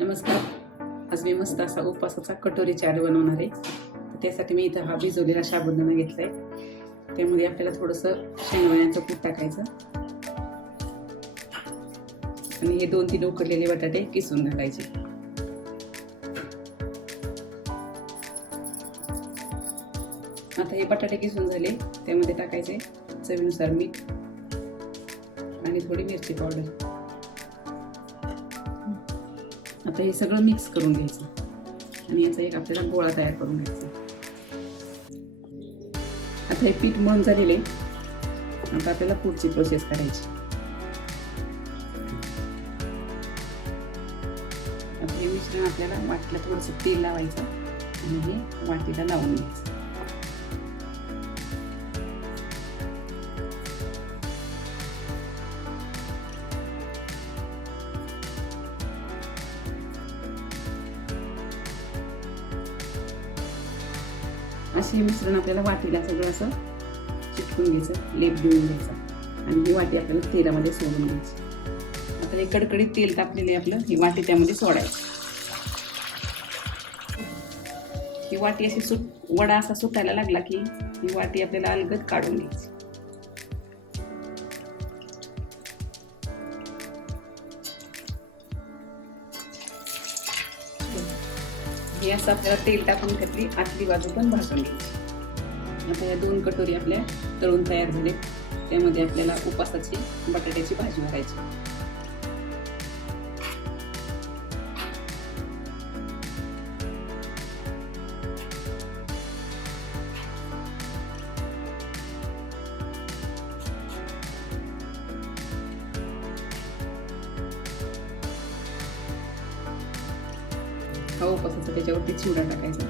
नमस्कार. आज मी मस्त असा उपवासाचा कटोरी चाट बनवणार आहे. त्यासाठी मी इथं हा भिजवलेला साबुदाणा आहे त्यामध्ये आपल्याला थोडंसं शेंगदाण्याचं पीठ टाकायचं. आणि हे दोन तीन उकडलेले बटाटे किसून घालायचे आता हे बटाटे किसून झाले. त्यामध्ये टाकायचे चवीनुसार मीठ आणि थोडी मिरची पावडर. आता हे सगळं मिक्स करून घ्यायचं. आणि याचा एक आपल्याला गोळा तयार करून घ्यायचा. आता हे पीठ मळून झालेले आता आपल्याला पुढची प्रोसेस करायची. आता हे मिश्रण आपल्याला वाटीला थोडंसं तेल लावायचं. आणि हे वाटीला लावून घ्यायचं. असे मिश्रण आपल्याला वाटीला सगळं असं चिटकून घ्यायचं लेप देऊन घ्यायचा. आणि ही वाटी आपल्याला तेलामध्ये सोडून घ्यायची आता हे कडकडीत तेल तापलेले आपलं ही वाटी त्यामध्ये सोडायची. ही वाटी अशी सुट वडा असा सुटायला लागला की ही वाटी आपल्याला अलगद काढून घ्यायची. हे असं आपल्याला तेल टाकून घेतली आतली बाजू पण भाजून घ्यायची. आता या दोन कटोरी आपल्या तळून तयार झाले. त्यामध्ये आपल्याला उपासाची बटाट्याची भाजी भरायची हा उपासाचा त्याच्यावरती चिवडा टाकायचा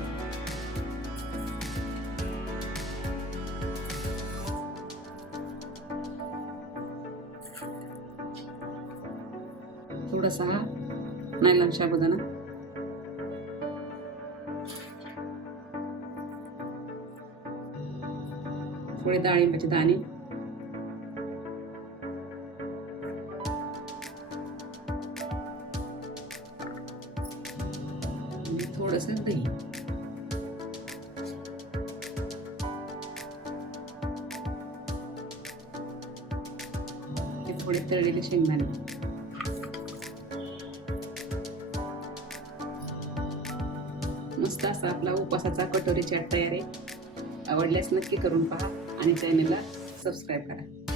थोडासा हा नायलॉन साबुदाणा थोडे डाळिंबाचे दाणे थोडंसं दही. थोडे तळलेले शेंगदाणे. मस्त असा आपला उपासाचा कटोरी चाट तयार. आहे आवडल्यास नक्की करून पहा आणि चॅनलला सबस्क्राईब करा.